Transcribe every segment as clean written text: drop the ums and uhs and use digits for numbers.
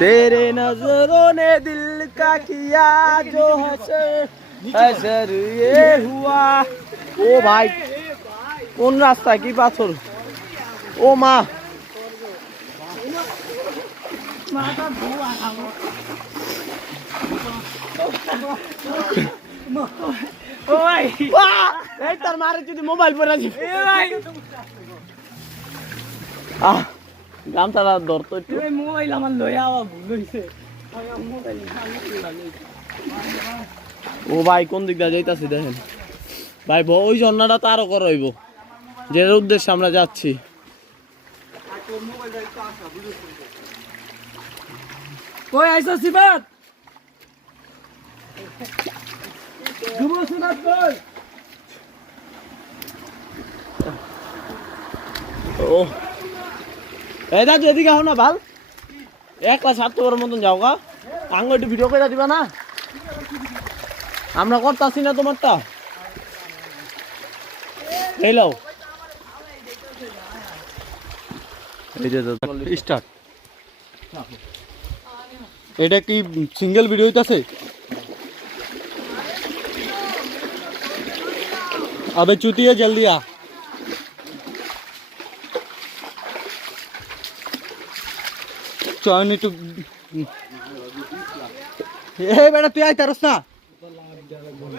तेरे नजरों ने दिल का किया जो हसर ये हुआ। ओ भाई কোন রাস্তা কি পাথর ও মা এই তার মারে যদি মোবাইল পরে আছে গামটা ধরতো একটু মোবাইল আমার লইয়া ভুল হইছে ও ভাই কোন দিক দিয়ে যাইতাছি দেখেন ভাই ওই ঝর্ণাটা তো আরো করা হইব যেটার উদ্দেশ্যে আমরা যাচ্ছি কই আইছো সিবাত যুব সুনাত কই ও এই দাদু এদিকে আও না ভাল একলা সাত ওর মতন যাও গা আঙ্গ একটু ভিডিও করে দিবা না আমরা করতাছি না তোমারটা এই লাও এই যে স্টার্ট এটা কি সিঙ্গেল ভিডিও হইতাছে अबे चुतिया जल्दी आ चौनी तू ए बेटा तू आय तरस ना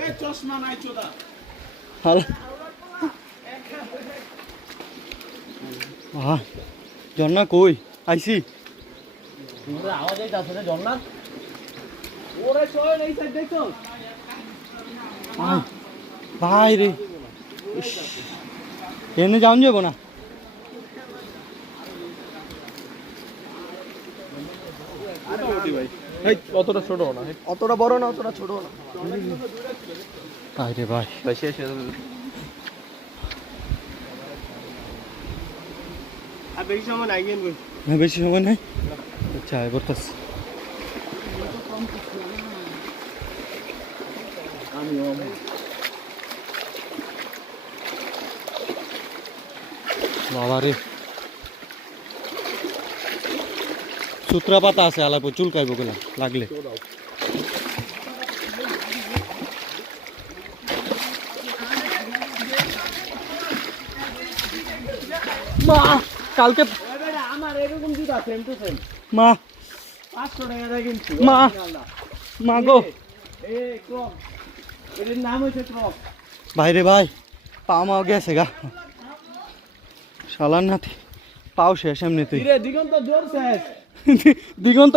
ए चश्मा নাই চোদা हाल हां जन्ना কই আইছি তোমরা আওয়াজ আইতাছে রে জন্না ওরে সয় এই সাইড দেখো ভাই রে এনে যাওন যাবো না অতটা ছোট না অতটা বড় না অতটা ছোট না ভাই রে ভাই শেষ আর বেশি সময় নাই গেন না বেশি সময় নাই আচ্ছা এবার তাস বাবা রে সূত্রা পাতা আছে আলাপ চুলকাইব গেলা লাগলে মা কালকে আমার এরকম জুতা সেম টু সেম মা 500 টাকা দিয়ে কিনছি মা মা গো এই ক্রপ এর নাম হচ্ছে ক্রপ ভাই রে ভাই পা মাও গেছে গা শালার নাতি পাও শেষ এমনিতেই রে দিগন্ত জোর শেষ দিগন্ত